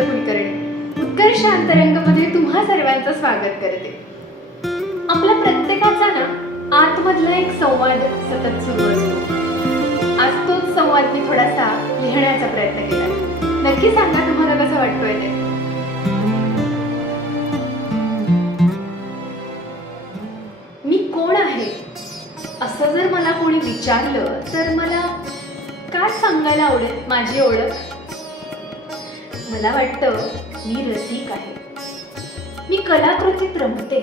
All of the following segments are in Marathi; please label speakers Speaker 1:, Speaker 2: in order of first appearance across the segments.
Speaker 1: कुलकर्णी. उत्कर्ष अंतरंगमध्ये तुम्हा सर्वांचं स्वागत करते. आपला प्रत्येकाचा ना आतमधला एक संवाद सतत सुरू असतो. आज तोच संवाद मी थोडासा लिहिण्याचा प्रयत्न केला. नक्की सांगा तुम्हाला कसं वाटतोय ते? मी कोण आहे? असं जर मला कोणी विचारलं तर मला काय सांगायला आवडेल? माझी ओळख? मला वाटतं मी रसिक आहे. मी कलाकृतीत रमते.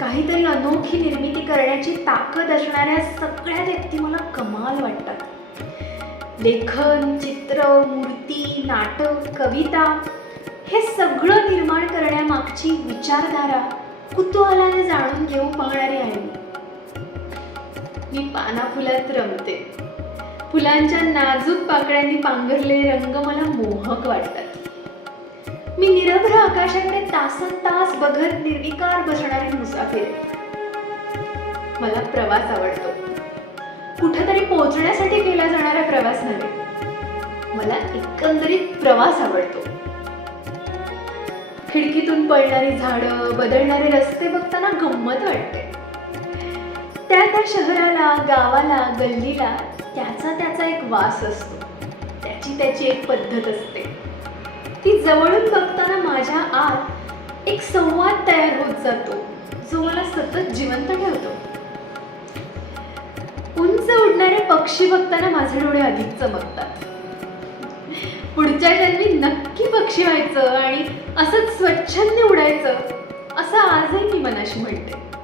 Speaker 1: काहीतरी अनोखी निर्मिती करण्याची ताकद असणाऱ्या सगळ्या व्यक्ती मला कमाल वाटतात. लेखन चित्र मूर्ती नाटक कविता हे सगळं निर्माण करण्यामागची विचारधारा कुतूहलाने जाणून घेऊ पाहणारी आहे मी. पानाफुलात रमते. फुलांच्या नाजूक पाकळ्यांनी पांघरले रंग मला मोहक वाटतात. मी निरभ्र आकाशाकडे तासन तास बघत निर्विकार बसणारी मुसाफिर. मला प्रवास आवडतो. कुठेतरी पोहोचण्यासाठी केला जाणारा प्रवास नव्हे. मला एकंदरीत प्रवास आवडतो. खिडकीतून पळणारी झाडं बदलणारे रस्ते बघताना गंमत वाटते. त्या त्या शहराला गावाला गल्लीला त्याचा त्याचा एक वास असतो. त्याची त्याची एक पद्धत असते. ती जवळून बघताना माझ्या आत एक संवाद तयार होत जातो जो मला सतत जिवंत ठेवतो. उंच उडणारे पक्षी बघताना माझे डोळे अधिक चमकतात. पुढच्या जन्मी नक्की पक्षी व्हायचं आणि असंच स्वच्छंदी उडायचं असं आजही मी मनाशी म्हणते.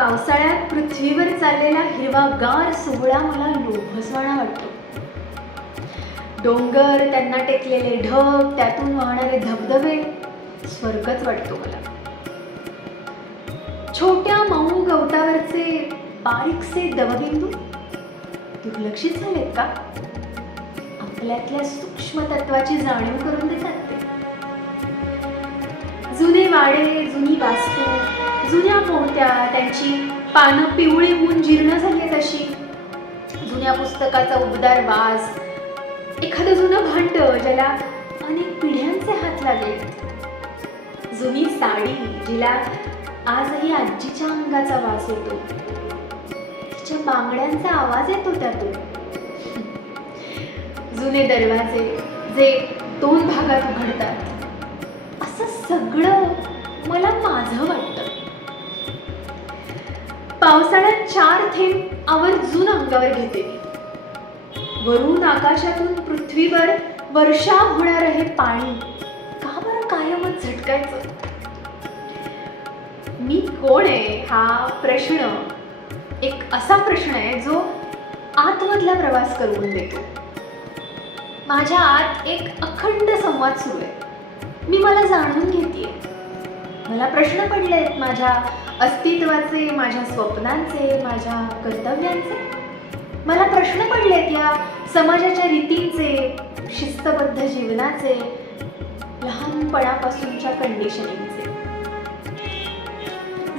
Speaker 1: पावसाळ्यात पृथ्वीवर चाललेला हिरवागार सोहळा मला लोभसवाणा वाटतो. डोंगर त्यांना टेकलेले ढग त्यातून वाहणारे धबधबे स्वर्गच वाटतो मला. छोट्या मऊ गवतावरचे बारीकसे दवबिंदू दुर्लक्षित झालेत का? आपल्यातल्या सूक्ष्म तत्वाची जाणीव करून देतात. वाडे जुनी वास्तू जुन्या पोहत्या त्यांची पानं पिवळी होऊन जीर्ण झाली तशी. जुन्या पुस्तकाचा उबदार वास एखादं जुनं भांड ज्याला अनेक पिढ्यांचे हात लागले. जुनी साडी जिला आजही आजीच्या अंगाचा वास येतो. तिच्या बांगड्यांचा आवाज येतो त्यातून. जुने दरवाजे जे दोन भागात उघडतात. सगळं मला माझं वाटतं. पावसाळ्यात चार थेंब आवर्जून अंगावर घेते. वरून आकाशातून पृथ्वीवर वर्षा होणार हे पाणी. का बरं कायमच झटकायचं? मी कोण आहे हा प्रश्न? एक असा प्रश्न आहे जो आतमधला प्रवास करून देतो. माझ्या आत एक अखंड संवाद सुरू आहे. मी मला जाणून घेते. मला प्रश्न पडले आहेत माझ्या अस्तित्वाचे माझ्या स्वप्नांचे माझ्या कर्तव्यांचे. मला प्रश्न पडले आहेत या समाजाच्या रीतींचे शिस्तबद्ध जीवनाचे लहानपणापासूनच्या कंडिशनिंगचे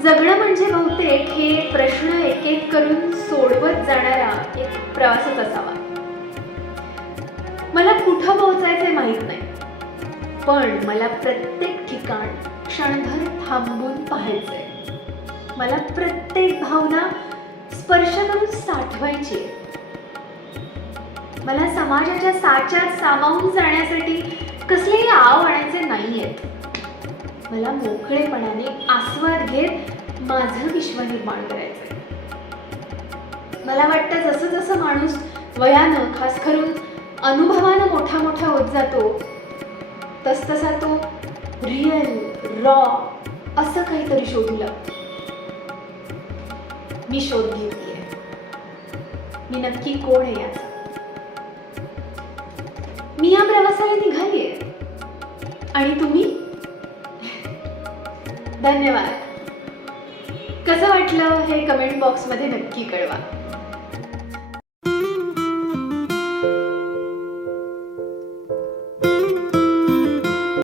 Speaker 1: जगणं म्हणजे बहुतेक हे प्रश्न एक एक करून सोडवत जाणारा एक प्रवासच असावा. मला कुठं पोहोचायचे माहीत नाही. पण मला प्रत्येक ठिकाण क्षणभर थांबून पाहायचंय. मला प्रत्येक भावना स्पर्श करून साठवायची मला समाजाच्या साच्यात सामावून जाण्यासाठी कसलेही आव आणायचे नाहीयेत मला मोकळेपणाने आस्वाद घेत माझं विश्व निर्माण करायचं मला वाटतं जसं जसं माणूस वयानं खास करून अनुभवानं मोठा मोठा होत जातो तसतसा तो रिअल रॉ असं काहीतरी शोधू लागतो मी शोध घेतलीये मी नक्की कोण आहे याचा? मी या प्रवासाला निघालीये. आणि तुम्ही? धन्यवाद. कसं वाटलं हे कमेंट बॉक्समध्ये नक्की कळवा.